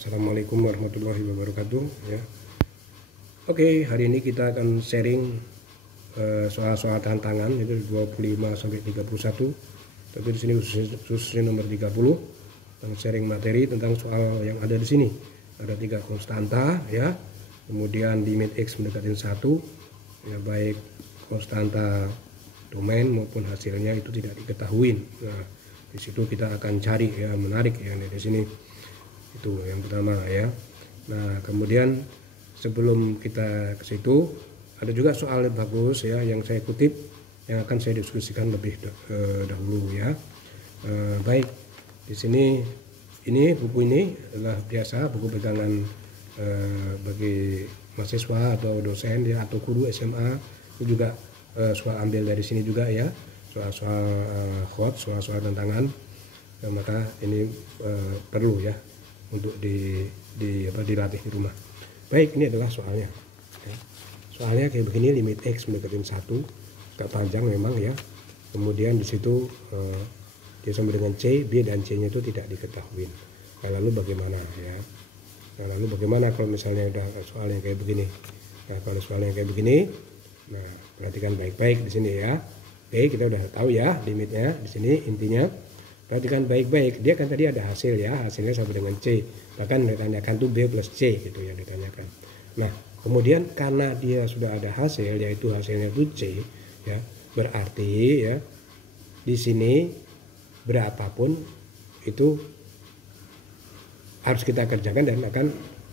Assalamualaikum warahmatullahi wabarakatuh ya. Oke, hari ini kita akan sharing soal-soal tantangan itu 25 sampai 31. Tapi di sini khususnya nomor 30 tentang sharing materi tentang soal yang ada di sini. Ada 3 konstanta ya. Kemudian limit X mendekati 1 ya, baik konstanta domain maupun hasilnya itu tidak diketahui. Nah, di situ kita akan cari ya, menarik ya di sini. Itu yang pertama ya. Nah, kemudian sebelum kita ke situ ada juga soal yang bagus ya yang saya kutip yang akan saya diskusikan lebih dahulu ya. Baik, di sini ini buku ini adalah biasa buku pegangan bagi mahasiswa atau dosen ya atau guru SMA. Itu juga soal ambil dari sini juga ya, soal-soal hot, soal-soal tantangan. Maka ini perlu ya untuk dilatih di rumah. Baik, ini adalah soalnya. Soalnya kayak begini, limit X mendekati 1, agak panjang memang ya. Kemudian di situ dia sama dengan C, B dan C-nya itu tidak diketahui. Nah, lalu bagaimana ya? Nah, lalu bagaimana kalau misalnya udah soal yang kayak begini? Nah, kalau soal yang kayak begini, nah perhatikan baik-baik di sini ya. Oke, kita udah tahu ya limitnya di sini intinya. Perhatikan baik-baik, dia kan tadi ada hasil ya, hasilnya sama dengan C. Bahkan ditanyakan tuh B plus C gitu ya ditanyakan. Nah, kemudian karena dia sudah ada hasil, yaitu hasilnya itu C, ya berarti ya di sini berapapun itu harus kita kerjakan dan akan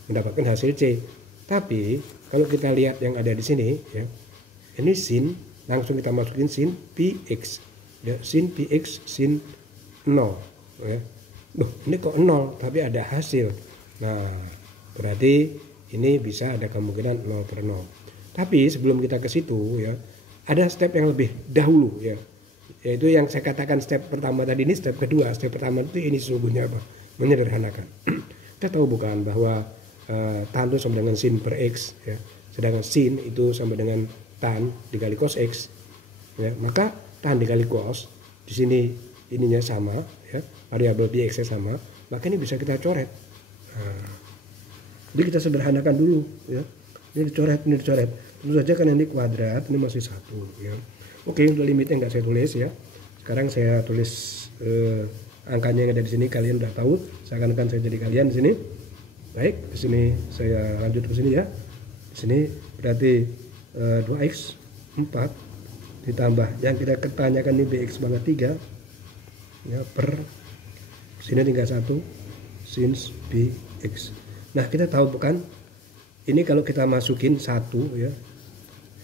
mendapatkan hasil C. Tapi kalau kita lihat yang ada di sini ya, ini sin, langsung kita masukin sin Px, ya sin Px sin 0 ya. Loh, ini kok 0 tapi ada hasil. Nah, berarti ini bisa ada kemungkinan 0/0. Tapi sebelum kita ke situ ya, ada step yang lebih dahulu ya. Yaitu yang saya katakan step pertama tadi, ini step kedua. Step pertama itu ini sesungguhnya apa? Menyederhanakan. Kita tahu bukan bahwa tan itu sama dengan sin per X ya. Sedangkan sin itu sama dengan tan dikali cos X. Ya, maka tan dikali cos di sini ininya sama ya, variabel Px sama, maka ini bisa kita coret. Nah, jadi kita sederhanakan dulu ya. Ini dicoret, ini dicoret. Tentu saja kan ini kuadrat, ini masih 1 ya. Oke, untuk limitnya nggak saya tulis ya. Sekarang saya tulis angkanya yang ada di sini, kalian udah tahu. Seakan-akan saya jadi kalian di sini. Baik, di sini saya lanjut ke sini ya. Di sini berarti 2x 4 ditambah yang kita ketanyakan ini bx pangkat 3 ya per sini tinggal 1 sin Bx. Nah, kita tahu bukan ini kalau kita masukin 1 ya,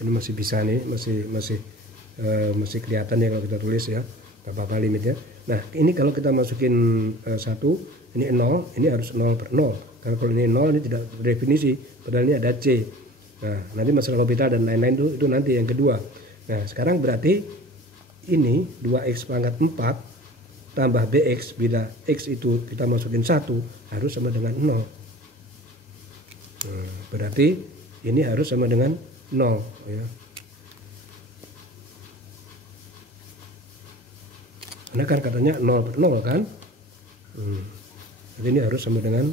ini masih bisa nih, masih kelihatan ya kalau kita tulis ya, nggak apa-apa limitnya. Nah, ini kalau kita masukin 1, ini 0, ini harus 0/0 karena kalau ini 0 ini tidak definisi, padahal ini ada C. Nah, nanti masalah orbital dan lain-lain itu nanti yang kedua. Nah, sekarang berarti ini 2x pangkat 4 tambah bx, bila x itu kita masukin 1 harus sama dengan 0. Berarti ini harus sama dengan 0 ya. Karena kan katanya 0/0 kan. Jadi ini harus sama dengan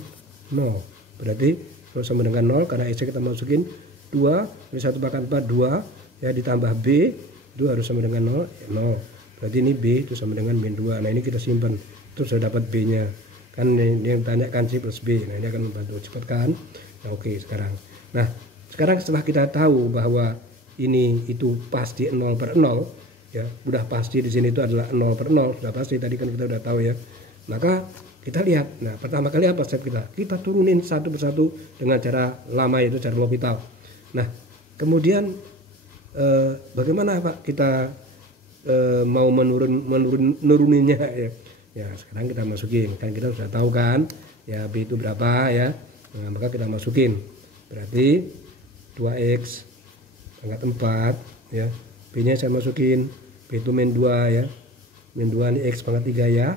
0. Berarti kalau sama dengan 0 karena x kita masukin 2, ini 1 pangkat 4 2 ya, ditambah b itu harus sama dengan 0 0. Berarti ini B itu sama dengan min 2. Nah, ini kita simpan. Terus sudah dapat B-nya. Kan yang tanyakan C plus B. Nah, ini akan membantu cepat kan? Nah, oke sekarang. Nah, sekarang setelah kita tahu bahwa ini itu pasti 0/0 ya, udah pasti di sini itu adalah 0/0, sudah pasti tadi kan kita udah tahu ya. Maka kita lihat. Nah, pertama kali apa step kita? Kita turunin satu persatu dengan cara lama, yaitu cara L'Hopital. Nah, kemudian bagaimana Pak kita mau menuruninnya ya. Ya, sekarang kita masukin, kan kita sudah tahu kan ya B itu berapa ya. Nah, maka kita masukin, berarti 2x pangkat 4 ya, B nya saya masukin, B itu min 2 ya, min 2 ini x pangkat 3 ya,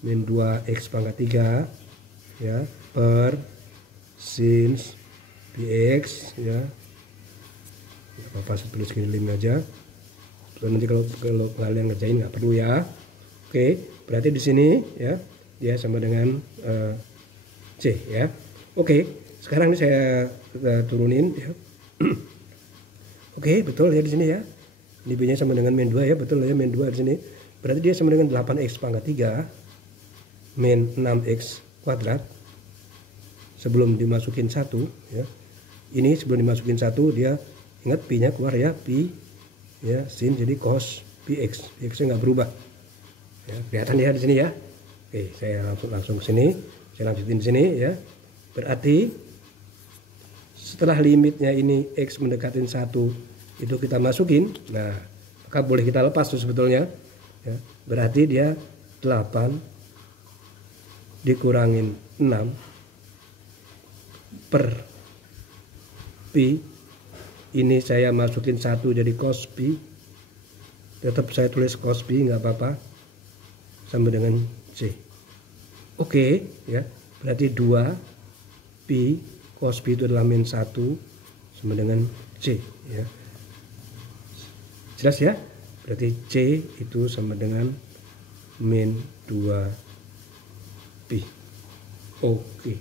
min 2x pangkat 3 ya, per sin Bx ya. Apa saya tulis gini link aja. Nanti kalau kalian ngerjain nggak perlu ya. Oke, berarti di sini ya dia sama dengan C C ya. Oke, sekarang ini saya turunin ya. Oke, betul ya di sini ya. Ini B-nya sama dengan min 2 ya, betul ya min 2 di sini. Berarti dia sama dengan 8x pangkat 3 min 6x kuadrat. Sebelum dimasukin 1 ya. Ini sebelum dimasukin 1 dia ingat pi-nya keluar ya, pi ya sin jadi cos px. Px-nya nggak berubah. Ya, kelihatan ya di sini ya. Oke, saya langsung ke sini. Saya lanjutin di sini ya. Berarti setelah limitnya ini x mendekatin 1 itu kita masukin, nah maka boleh kita lepas tuh sebetulnya ya. Berarti dia 8 dikurangin 6 per pi, ini saya masukin 1 jadi cos pi, tetap saya tulis cos pi nggak apa-apa, sama dengan C. Oke ya, berarti 2 pi cos pi itu adalah min 1 sama dengan C ya. Jelas ya? Berarti C itu sama dengan min 2 pi. Oke.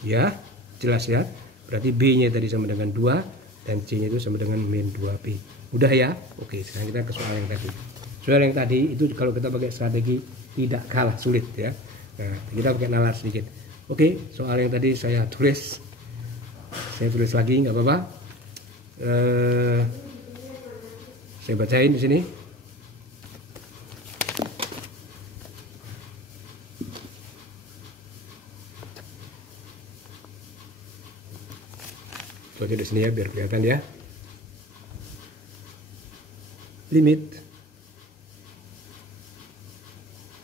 Ya, jelas ya? Berarti B-nya tadi sama dengan 2 dan C-nya itu sama dengan min 2 pi. Udah ya? Oke, sekarang kita ke soal yang tadi. Soal yang tadi itu kalau kita pakai strategi tidak kalah sulit ya. Nah, kita pakai nalar sedikit. Oke, soal yang tadi saya tulis lagi nggak apa-apa. Saya bacain di sini. Oke di sini ya biar kelihatan ya. Limit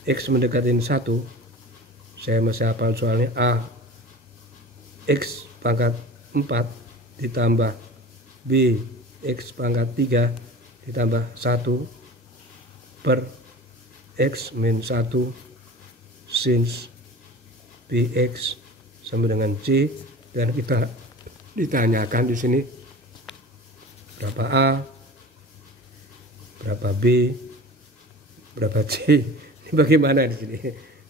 x mendekatin 1. Saya masih hafal soalnya A x pangkat 4 ditambah B x pangkat 3 ditambah 1 per x min 1 sinus bx sama dengan C, dan kita ditanyakan di sini berapa A, berapa B, berapa C. Ini bagaimana di sini?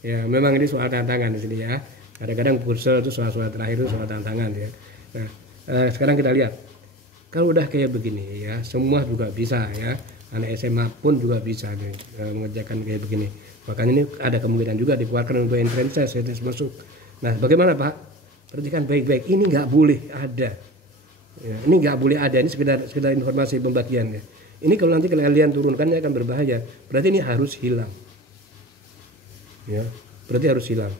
Ya, memang ini soal tantangan di sini ya. Kadang-kadang Pursel itu soal-soal terakhir itu soal tantangan ya. Nah, sekarang kita lihat. Kalau udah kayak begini ya, semua juga bisa ya. Anak SMA pun juga bisa nih, mengerjakan kayak begini. Makanya ini ada kemungkinan juga dikeluarkan untuk entrance test, ya, tes masuk. Nah, bagaimana Pak? Perhatikan baik-baik. Ini nggak boleh ada. Ya, ini nggak boleh ada. Ini sekedar informasi pembagian ya. Ini kalau nanti kalian turunkannya akan berbahaya. Berarti ini harus hilang. Ya, berarti harus hilang.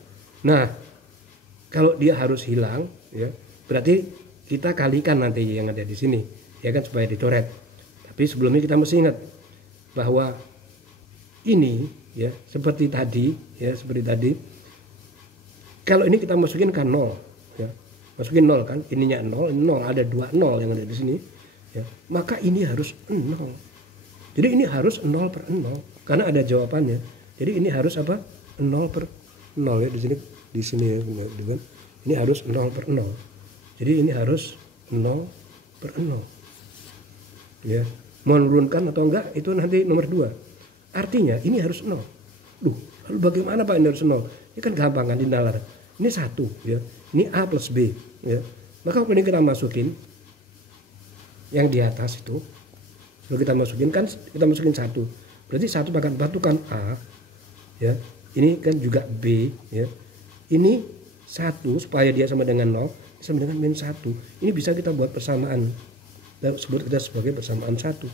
Nah, kalau dia harus hilang, ya, berarti kita kalikan nanti yang ada di sini, ya kan, supaya dicoret. Tapi sebelumnya kita mesti ingat bahwa ini, ya, seperti tadi, ya, seperti tadi. Kalau ini kita masukin kan 0, ya, masukin 0 kan, ininya 0, 0 ada 2 0 yang ada di sini, ya, maka ini harus 0. Jadi ini harus 0 per 0 karena ada jawabannya. Jadi ini harus apa? 0 per 0 ya di sini ya, ini harus 0 per 0. Jadi ini harus 0 per 0. Ya, mau menurunkan atau enggak itu nanti nomor 2. Artinya ini harus 0. Lalu bagaimana Pak ini harus 0? Ini kan gampang kan dinalar. Ini 1 ya. Ini A plus B ya. Maka kalau ini kita masukin yang di atas itu, kalau kita masukin kan kita masukin 1. Berarti 1 bahkan batukan A ya. Ini kan juga B ya. Ini 1 supaya dia sama dengan 0, sama dengan min 1. Ini bisa kita buat persamaan. Dan sebut kita sebagai persamaan 1.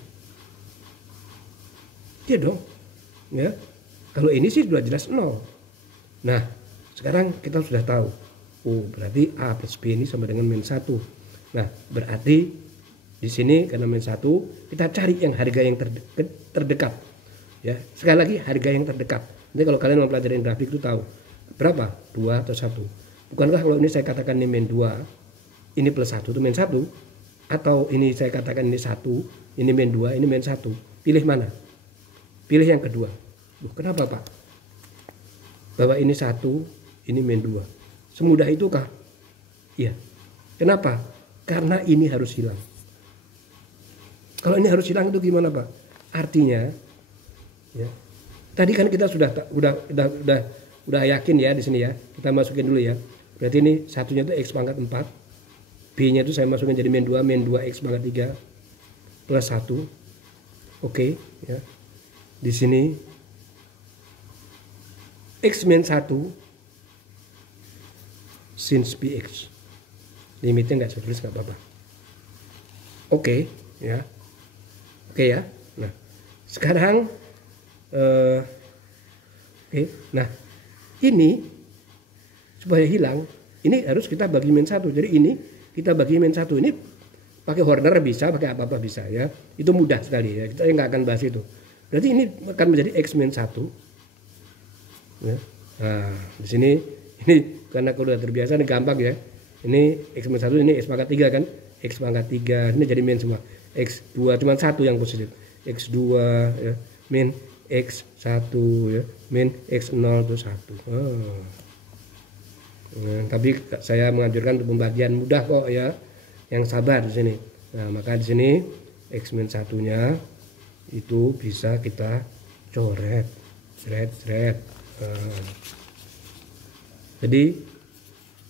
Iya dong. Ya. Kalau ini sih sudah jelas 0. Nah, sekarang kita sudah tahu. Oh, berarti A plus B ini sama dengan min 1. Nah, berarti di sini karena min 1, kita cari yang harga yang terdekat. Ya, sekali lagi harga yang terdekat. Nanti kalau kalian mempelajari grafik itu tahu berapa? 2 atau 1. Bukankah kalau ini saya katakan ini min 2, ini plus 1 itu min 1, atau ini saya katakan ini 1, ini min 2, ini min 1. Pilih mana? Pilih yang kedua. Kenapa Pak? Bahwa ini 1, ini min 2. Semudah itu kah? Iya. Kenapa? Karena ini harus hilang. Kalau ini harus hilang itu gimana Pak? Artinya ya, tadi kan kita sudah udah yakin ya di sini ya. Kita masukin dulu ya. Berarti ini satunya itu X pangkat 4. B-nya itu saya masukin jadi min 2 X pangkat 3 plus 1. Oke, ya. Di sini X min 1 sin Px. Limitnya nggak saya tulis, nggak apa-apa. Oke, ya. Oke ya. Nah, sekarang oke. Nah, ini supaya hilang, ini harus kita bagi min 1. Jadi ini kita bagi min 1. Ini pakai Horner bisa, pakai apa-apa bisa ya. Itu mudah sekali ya. Kita nggak akan bahas itu. Berarti ini akan menjadi X min 1. Ya. Nah, di sini ini karena kalau sudah terbiasa ini gampang ya. Ini X min 1, ini X pangkat 3 kan. X pangkat 3, ini jadi min semua. X2 cuma 1 yang positif. X2 ya, min X1 ya, min X0 itu 1. Oh. Nah, tapi saya menganjurkan untuk pembagian mudah kok ya. Yang sabar di sini. Nah, maka di sini X min 1-nya itu bisa kita coret. Seret. Jadi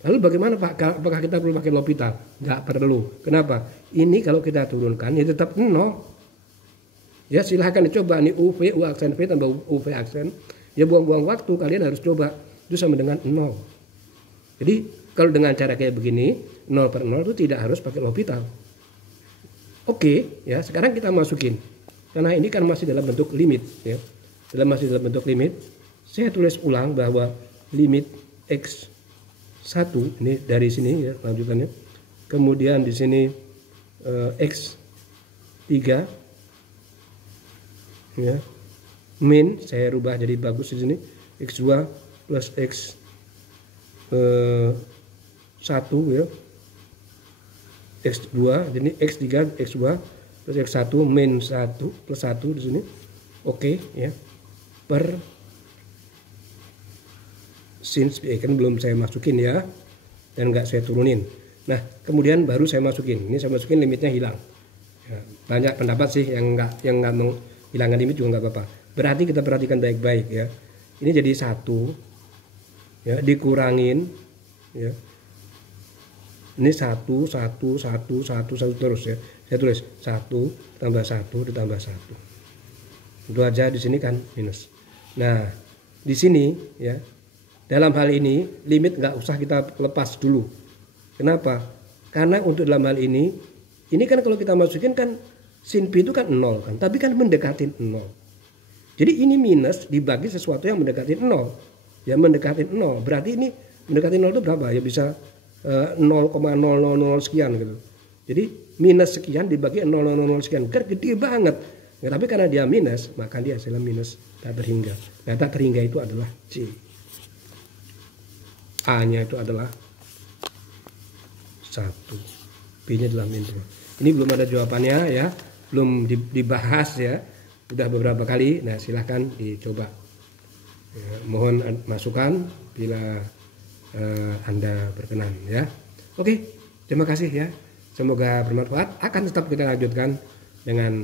lalu bagaimana Pak? Apakah kita perlu pakai L'Hopital? Nggak perlu. Kenapa? Ini kalau kita turunkan ya tetap 0. Ya silahkan dicoba nih U aksen V tambah UV aksen. Ya buang-buang waktu, kalian harus coba. Itu sama dengan 0. Jadi kalau dengan cara kayak begini 0 per 0 itu tidak harus pakai L'Hopital. Oke, ya sekarang kita masukin. Karena ini kan masih dalam bentuk limit ya. Masih dalam bentuk limit, saya tulis ulang bahwa limit X1 ini dari sini ya lanjutannya. Kemudian di sini X3 ya. Min saya rubah jadi bagus di sini X2 plus X1 ya. X2 jadi X3 X2 plus X1 min 1 plus 1 di sini. Oke ya. Per sin kan belum saya masukin ya. Dan enggak saya turunin. Nah, kemudian baru saya masukin. Ini saya masukin limitnya hilang. Ya, banyak pendapat sih yang enggak menghilangkan limit juga enggak apa-apa. Berarti kita perhatikan baik-baik ya. Ini jadi 1 ya, dikurangin ya. Ini 1 terus ya. Saya tulis 1 tambah 1 ditambah 1. Itu aja di sini kan minus. Nah, di sini ya. Dalam hal ini limit nggak usah kita lepas dulu. Kenapa? Karena untuk dalam hal ini kan kalau kita masukin kan sin P itu kan 0 kan. Tapi kan mendekatin 0. Jadi ini minus dibagi sesuatu yang mendekatin 0. Ya mendekatin 0. Berarti ini mendekatin 0 itu berapa? Ya bisa 0,000 sekian gitu. Jadi minus sekian dibagi 0,000 sekian. Kan gede banget. Ya, tapi karena dia minus, maka dia hasilnya minus tak terhingga. Nah, tak terhingga itu adalah C. A-nya itu adalah 1. B-nya adalah min 2. Ini belum ada jawabannya ya. Belum dibahas ya. Sudah beberapa kali. Nah, silahkan dicoba. Ya, mohon masukan bila Anda berkenan ya. Oke, terima kasih ya. Semoga bermanfaat. Akan tetap kita lanjutkan dengan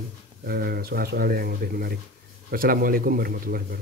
soal-soal yang lebih menarik. Wassalamualaikum warahmatullahi wabarakatuh.